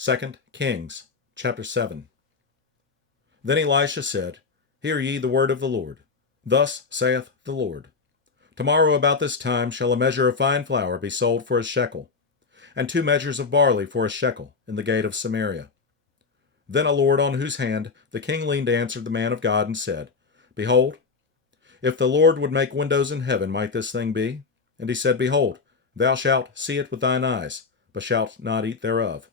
2 Kings chapter 7. Then Elisha said, Hear ye the word of the Lord. Thus saith the Lord, Tomorrow about this time shall a measure of fine flour be sold for a shekel, and 2 measures of barley for a shekel in the gate of Samaria. Then a Lord on whose hand the king leaned answered the man of God and said, Behold, if the Lord would make windows in heaven, might this thing be? And he said, Behold, thou shalt see it with thine eyes, but shalt not eat thereof.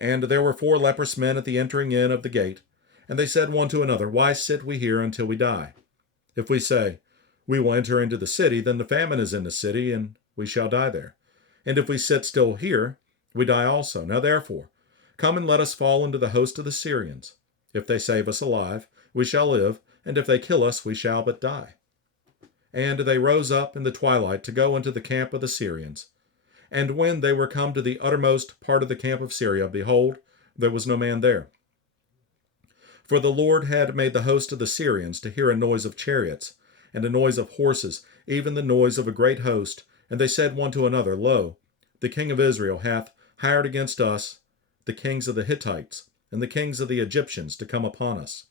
And there were 4 leprous men at the entering in of the gate, and they said one to another, Why sit we here until we die? If we say, We will enter into the city, then the famine is in the city, and we shall die there. And if we sit still here, we die also. Now therefore, come and let us fall into the host of the Syrians. If they save us alive, we shall live, and if they kill us, we shall but die. And they rose up in the twilight to go into the camp of the Syrians. And when they were come to the uttermost part of the camp of Syria, behold, there was no man there. For the Lord had made the host of the Syrians to hear a noise of chariots, and a noise of horses, even the noise of a great host. And they said one to another, Lo, the king of Israel hath hired against us the kings of the Hittites, and the kings of the Egyptians to come upon us.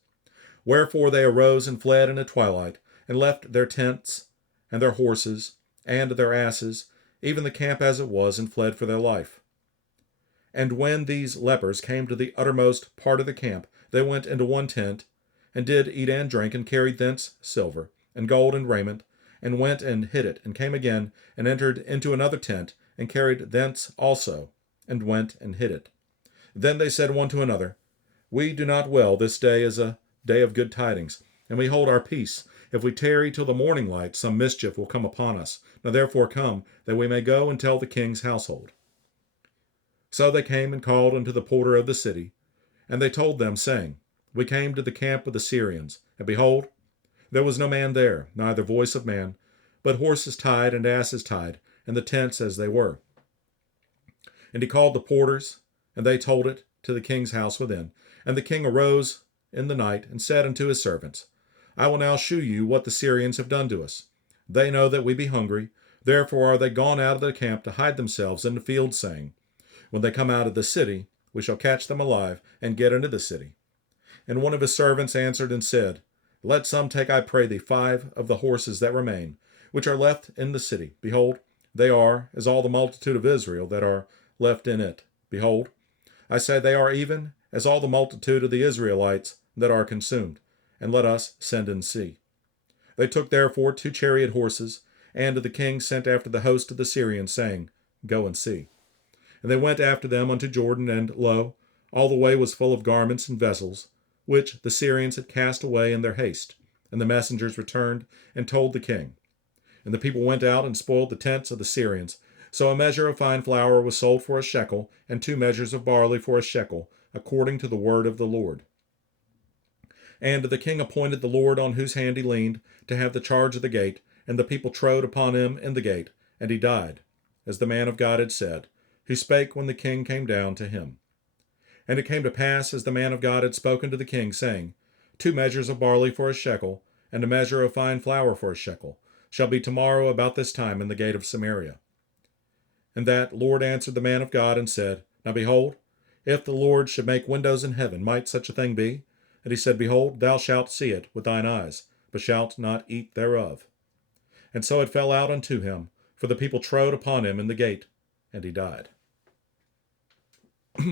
Wherefore they arose and fled in the twilight, and left their tents, and their horses, and their asses, even the camp as it was, and fled for their life. And when these lepers came to the uttermost part of the camp, they went into one tent, and did eat and drink, and carried thence silver, and gold, and raiment, and went and hid it, and came again, and entered into another tent, and carried thence also, and went and hid it. Then they said one to another, We do not well, this day is a day of good tidings, and we hold our peace. If we tarry till the morning light, some mischief will come upon us. Now therefore come, that we may go and tell the king's household. So they came and called unto the porter of the city, and they told them, saying, We came to the camp of the Syrians, and behold, there was no man there, neither voice of man, but horses tied and asses tied, and the tents as they were. And he called the porters, and they told it to the king's house within. And the king arose in the night, and said unto his servants, I will now shew you what the Syrians have done to us. They know that we be hungry, therefore are they gone out of the camp to hide themselves in the field, saying, When they come out of the city, we shall catch them alive, and get into the city. And one of his servants answered and said, Let some take, I pray thee, 5 of the horses that remain, which are left in the city. Behold, they are as all the multitude of Israel that are left in it. Behold, I say they are even as all the multitude of the Israelites that are consumed. And let us send and see. They took therefore 2 chariot horses, and the king sent after the host of the Syrians, saying, Go and see. And they went after them unto Jordan, and lo, all the way was full of garments and vessels, which the Syrians had cast away in their haste. And the messengers returned and told the king. And the people went out and spoiled the tents of the Syrians. So a measure of fine flour was sold for a shekel, and 2 measures of barley for a shekel, according to the word of the Lord. And the king appointed the Lord on whose hand he leaned to have the charge of the gate, and the people trode upon him in the gate, and he died, as the man of God had said, who spake when the king came down to him. And it came to pass, as the man of God had spoken to the king, saying, 2 measures of barley for a shekel, and a measure of fine flour for a shekel, shall be tomorrow about this time in the gate of Samaria. And that Lord answered the man of God and said, Now behold, if the Lord should make windows in heaven, might such a thing be? And he said, Behold, thou shalt see it with thine eyes, but shalt not eat thereof. And so it fell out unto him, for the people trode upon him in the gate, and he died.